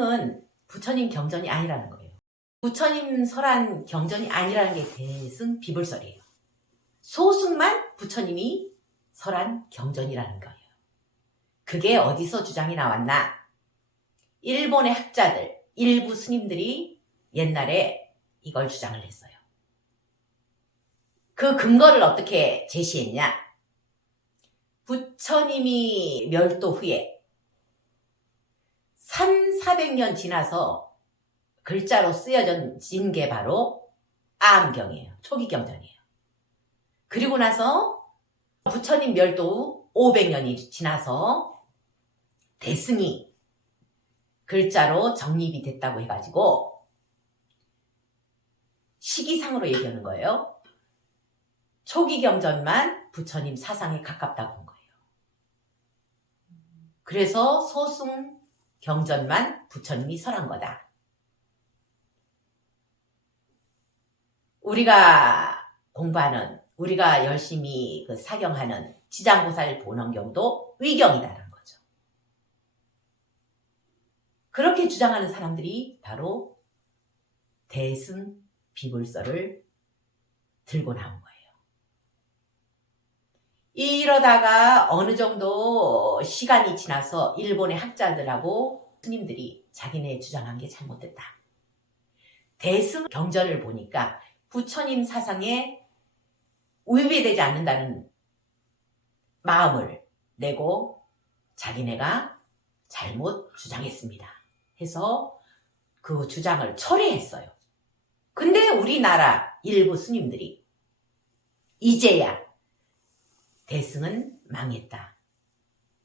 대승은 부처님 경전이 아니라는 거예요. 부처님 설한 경전이 아니라는 게 대승 비불설이에요. 소승만 부처님이 설한 경전이라는 거예요. 그게 어디서 주장이 나왔나? 일본의 학자들, 일부 스님들이 옛날에 이걸 주장을 했어요. 그 근거를 어떻게 제시했냐? 부처님이 멸도 후에 3,400년 지나서 글자로 쓰여진 게 바로 아암경이에요. 초기 경전이에요. 그리고 나서 부처님 멸도 후 500년이 지나서 대승이 글자로 정립이 됐다고 해가지고 시기상으로 얘기하는 거예요. 초기 경전만 부처님 사상에 가깝다고 한 거예요. 그래서 소승 경전만 부처님이 설한 거다. 우리가 공부하는, 우리가 열심히 사경하는 지장보살 본원경도 의경이다라는 거죠. 그렇게 주장하는 사람들이 바로 대승 비불설을 들고 나온 거예요. 이러다가 어느 정도 시간이 지나서 일본의 학자들하고 스님들이 자기네 주장한 게 잘못됐다. 대승 경전을 보니까 부처님 사상에 위배되지 않는다는 마음을 내고 자기네가 잘못 주장했습니다. 해서 그 주장을 철회했어요. 근데 우리나라 일부 스님들이 이제야 대승은 망했다.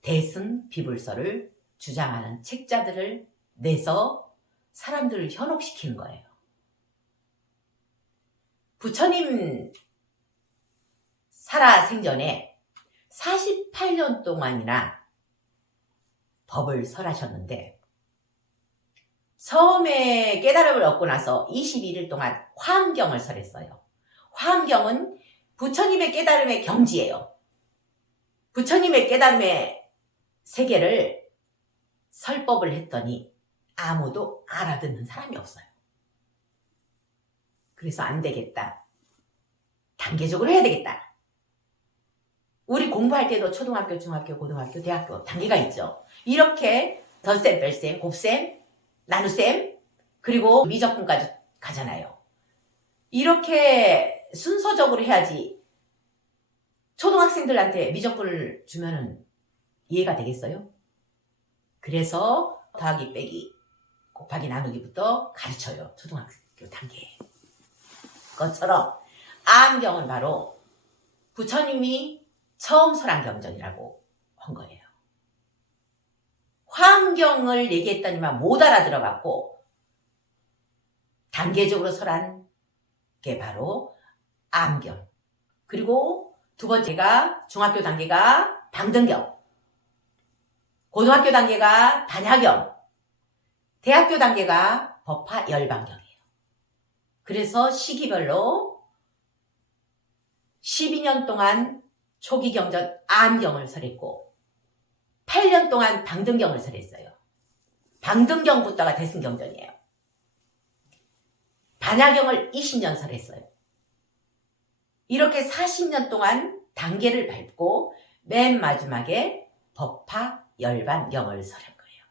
대승 비불설을 주장하는 책자들을 내서 사람들을 현혹시키는 거예요. 부처님 살아생전에 48년 동안이나 법을 설하셨는데 처음에 깨달음을 얻고 나서 21일 동안 화엄경을 설했어요. 화엄경은 부처님의 깨달음의 경지예요. 부처님의 깨달음의 세계를 설법을 했더니 아무도 알아듣는 사람이 없어요. 그래서 안 되겠다. 단계적으로 해야 되겠다. 우리 공부할 때도 초등학교, 중학교, 고등학교, 대학교 단계가 있죠. 이렇게 덧셈, 뺄셈, 곱셈, 나눗셈, 그리고 미적분까지 가잖아요. 이렇게 순서적으로 해야지 초등학생들한테 미적분을 주면은 이해가 되겠어요? 그래서 더하기, 빼기, 곱하기, 나누기부터 가르쳐요. 초등학교 단계에. 것처럼 아암경은 바로 부처님이 처음 설한 경전이라고 한 거예요. 화엄경을 얘기했더니만 못 알아들어갖고 단계적으로 설한 게 바로 아암경. 그리고 두 번째가 중학교 단계가 방등경, 고등학교 단계가 반야경, 대학교 단계가 법화 열반경이에요. 그래서 시기별로 12년 동안 초기 경전 아암경을 설했고 8년 동안 방등경을 설했어요. 방등경부터가 대승경전이에요. 반야경을 20년 설했어요. 이렇게 40년 동안 단계를 밟고 맨 마지막에 법화 열반경을 설한 거예요.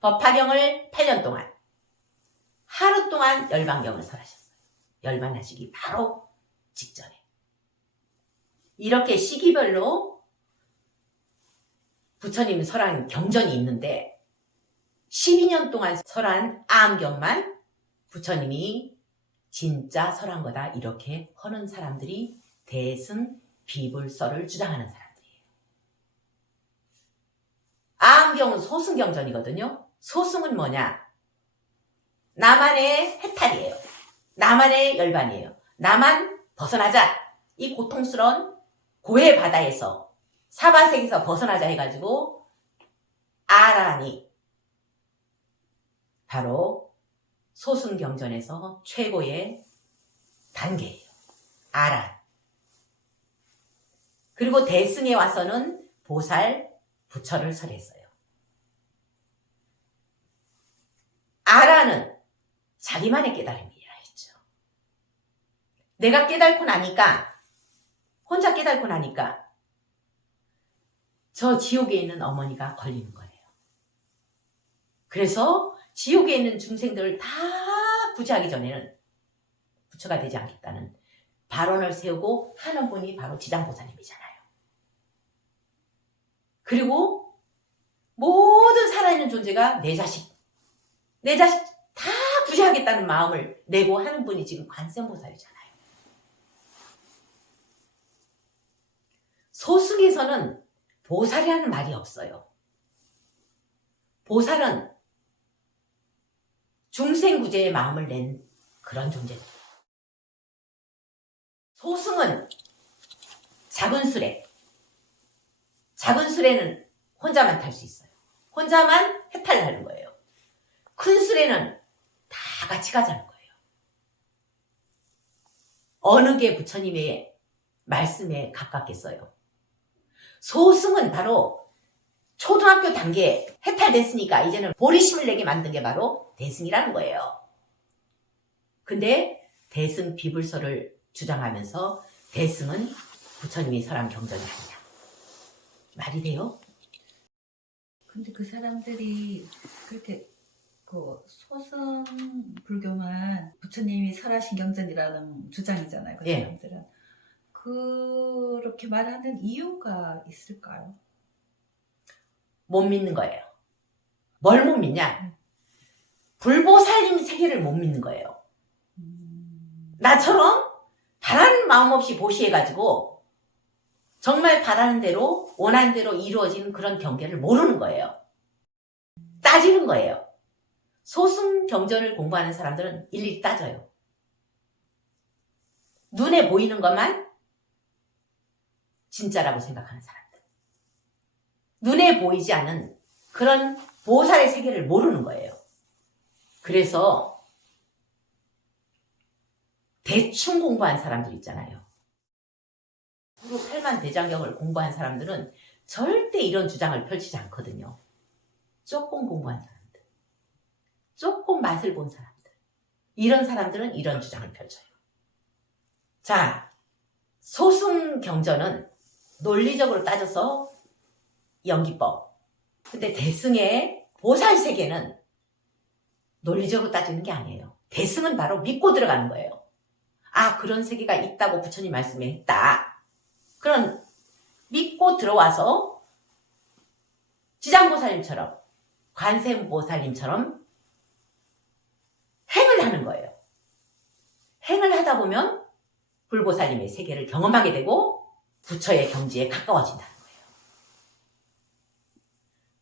법화경을 8년 동안 하루 동안 열반경을 설하셨어요. 열반하시기 바로 직전에. 이렇게 시기별로 부처님 설한 경전이 있는데 12년 동안 설한 아암경만 부처님이 진짜 설한 거다 이렇게 하는 사람들이 대승 비불설을 주장하는 사람들이에요. 아암경은 소승경전이거든요. 소승은 뭐냐? 나만의 해탈이에요. 나만의 열반이에요. 나만 벗어나자. 이 고통스러운 고해 바다에서 사바색에서 벗어나자 해가지고 아란이 바로 소승경전에서 최고의 단계예요. 아란. 그리고 대승에 와서는 보살, 부처를 설했어요. 자기만의 깨달음이라 했죠. 내가 깨달고 나니까, 혼자 깨달고 나니까 저 지옥에 있는 어머니가 걸리는 거예요. 그래서 지옥에 있는 중생들을 다 구제하기 전에는 부처가 되지 않겠다는 발언을 세우고 하는 분이 바로 지장보살님이잖아요. 그리고 모든 살아있는 존재가 내 자식 다 구제하겠다는 마음을 내고 하는 분이 지금 관세음보살이잖아요. 소승에서는 보살이라는 말이 없어요. 보살은 중생구제의 마음을 낸 그런 존재들이에요. 소승은 작은 수레는 혼자만 탈 수 있어요. 혼자만 해탈을 하는 거예요. 큰 수레는 다 같이 가자는 거예요. 어느 게 부처님의 말씀에 가깝겠어요. 소승은 바로 초등학교 단계에 해탈됐으니까 이제는 보리심을 내게 만든 게 바로 대승이라는 거예요. 근데 대승 비불설을 주장하면서 대승은 부처님이 설한 경전이 아니냐. 말이 돼요? 근데 그 사람들이 그렇게 그 소승 불교만 부처님이 설하신 경전이라는 주장이잖아요. 그 예. 사람들은. 그렇게 말하는 이유가 있을까요? 못 믿는 거예요. 뭘 못 믿냐? 불보살님 세계를 못 믿는 거예요. 나처럼 바라는 마음 없이 보시해가지고 정말 바라는 대로 원하는 대로 이루어지는 그런 경계를 모르는 거예요. 따지는 거예요. 소승 경전을 공부하는 사람들은 일일이 따져요. 눈에 보이는 것만 진짜라고 생각하는 사람들. 눈에 보이지 않은 그런 보살의 세계를 모르는 거예요. 그래서 대충 공부한 사람들 있잖아요. 구루 8만 대장경을 공부한 사람들은 절대 이런 주장을 펼치지 않거든요. 조금 공부한 사람들, 조금 맛을 본 사람들, 이런 사람들은 이런 주장을 펼쳐요. 자, 소승 경전은 논리적으로 따져서 연기법. 근데 대승의 보살 세계는 논리적으로 따지는 게 아니에요. 대승은 바로 믿고 들어가는 거예요. 아, 그런 세계가 있다고 부처님 말씀에 했다. 그런 믿고 들어와서 지장보살님처럼 관세음보살님처럼 행을 하는 거예요. 행을 하다 보면 불보살님의 세계를 경험하게 되고 부처의 경지에 가까워진다는 거예요.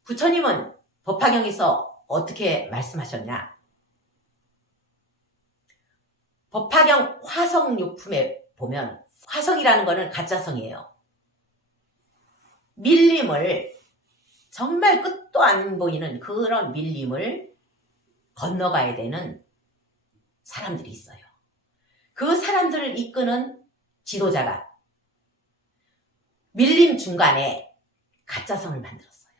부처님은 법화경에서 어떻게 말씀하셨냐? 법화경 화성육품에 보면 화성이라는 거는 가짜성이에요. 밀림을 정말 끝도 안 보이는 그런 밀림을 건너가야 되는 사람들이 있어요. 그 사람들을 이끄는 지도자가 밀림 중간에 가짜성을 만들었어요.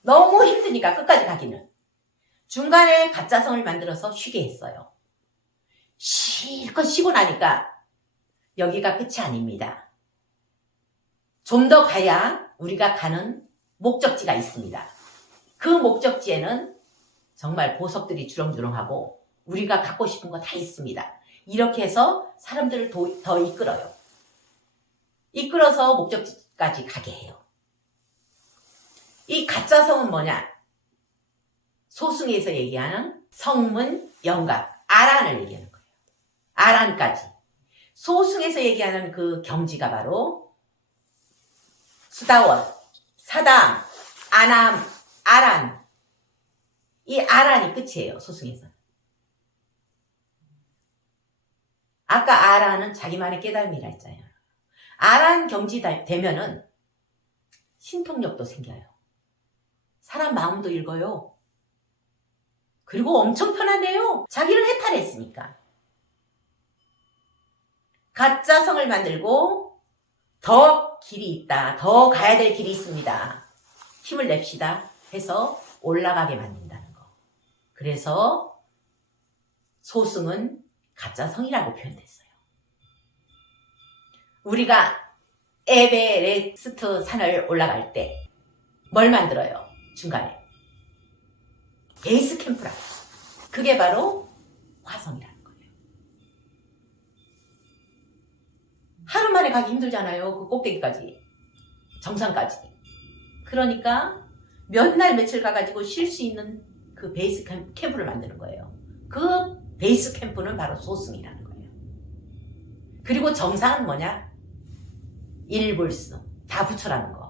너무 힘드니까 끝까지 가기는 중간에 가짜성을 만들어서 쉬게 했어요. 실컷 쉬고 나니까 여기가 끝이 아닙니다. 좀 더 가야 우리가 가는 목적지가 있습니다. 그 목적지에는 정말 보석들이 주렁주렁하고 우리가 갖고 싶은 거 다 있습니다. 이렇게 해서 사람들을 더 이끌어요. 이끌어서 목적지까지 가게 해요. 이 가짜성은 뭐냐? 소승에서 얘기하는 성문, 영각, 아란을 얘기하는 거예요. 아란까지. 소승에서 얘기하는 그 경지가 바로 수다원, 사담, 아남, 아란. 이 아란이 끝이에요. 소승에서. 아까 아란은 자기만의 깨달음이라 했잖아요. 아란 경지 되면은 신통력도 생겨요. 사람 마음도 읽어요. 그리고 엄청 편하네요. 자기를 해탈했으니까. 가짜성을 만들고 더 길이 있다. 더 가야 될 길이 있습니다. 힘을 냅시다 해서 올라가게 만든다는 거. 그래서 소승은 가짜 성이라고 표현됐어요. 우리가 에베레스트 산을 올라갈 때 뭘 만들어요? 중간에 베이스 캠프라고. 그게 바로 화성이라는 거예요. 하루 만에 가기 힘들잖아요. 그 꼭대기까지, 정상까지. 그러니까 몇 날 며칠 가가지고 쉴 수 있는 그 베이스 캠프를 만드는 거예요. 그 베이스 캠프는 바로 소승이라는 거예요. 그리고 정상은 뭐냐? 일불승, 다 부처라는 거.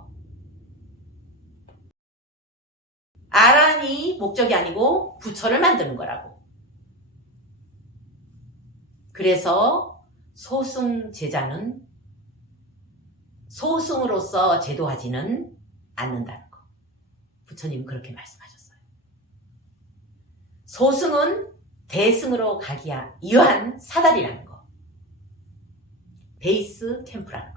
아란이 목적이 아니고 부처를 만드는 거라고. 그래서 소승 제자는 소승으로서 제도하지는 않는다는 거. 부처님은 그렇게 말씀하셨어요. 소승은 대승으로 가기 위한 사다리라는 거. 베이스 캠프라는 거.